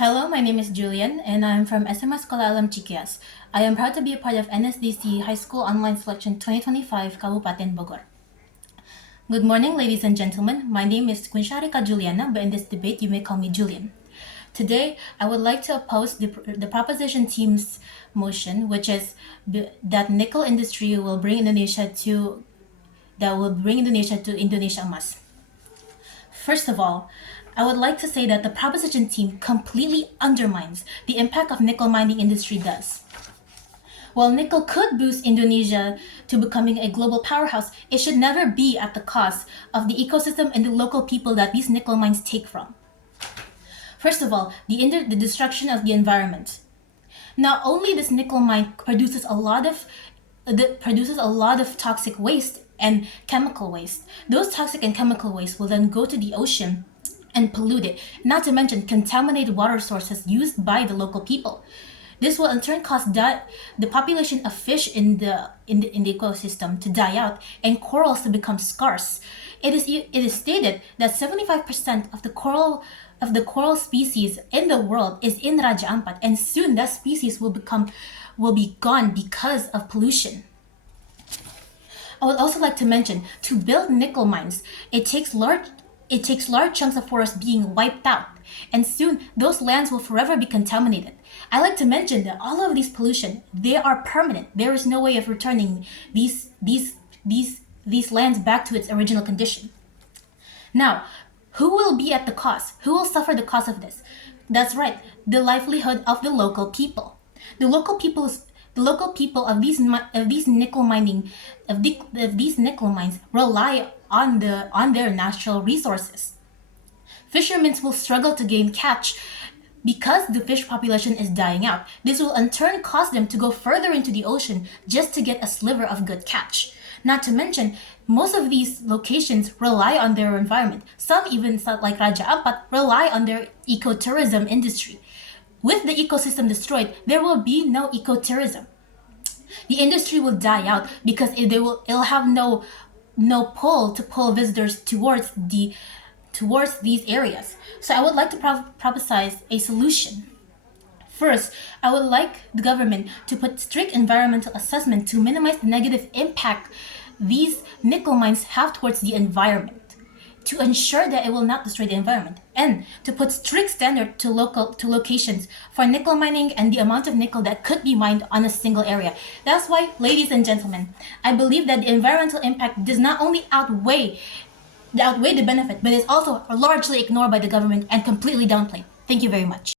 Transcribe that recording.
Hello, my name is Julian, and I'm from SMA SEKOLAH CIKEAS. I am proud to be a part of NSDC High School Online Selection 2025 Kabupaten Bogor. Good morning, ladies and gentlemen. My name is QUINSHA Julianna, but in this debate, you may call me Julian. Today, I would like to oppose the proposition team's motion, which is that nickel industry will bring Indonesia to Indonesia emas. First of all, I would like to say that the proposition team completely undermines the impact of nickel mining industry does. While nickel could boost Indonesia to becoming a global powerhouse, it should never be at the cost of the ecosystem and the local people that these nickel mines take from. First of all, the destruction of the environment. Not only this nickel mine produces a lot of toxic waste and chemical waste. Those toxic and chemical waste will then go to the ocean and pollute it, not to mention contaminate water sources used by the local people. This will in turn cause the population of fish in the ecosystem to die out and corals to become scarce. It is stated that 75% of the coral species in the world is in Raja Ampat, and soon that species will be gone because of pollution. I would also like to mention, to build nickel mines, it takes large chunks of forest being wiped out, and soon those lands will forever be contaminated. I like to mention that all of these pollution, they are permanent. There is no way of returning these lands back to its original condition. Now, who will be at the cost? Who will suffer the cost of this? That's right, the livelihood of the local people. The local people of these nickel mines rely on their natural resources. Fishermen will struggle to gain catch because the fish population is dying out. This will in turn cause them to go further into the ocean just to get a sliver of good catch. Not to mention, most of these locations rely on their environment. Some even, like Raja Ampat, rely on their ecotourism industry. With the ecosystem destroyed, there will be no ecotourism. The industry will die out because it'll have no pull to pull visitors towards these areas. So I would like to proposize a solution. First, I would like the government to put strict environmental assessment to minimize the negative impact these nickel mines have towards the environment, to ensure that it will not destroy the environment, and to put strict standard to locations for nickel mining and the amount of nickel that could be mined on a single area. That's why, ladies and gentlemen, I believe that the environmental impact does not only outweigh the benefit, but is also largely ignored by the government and completely downplayed. Thank you very much.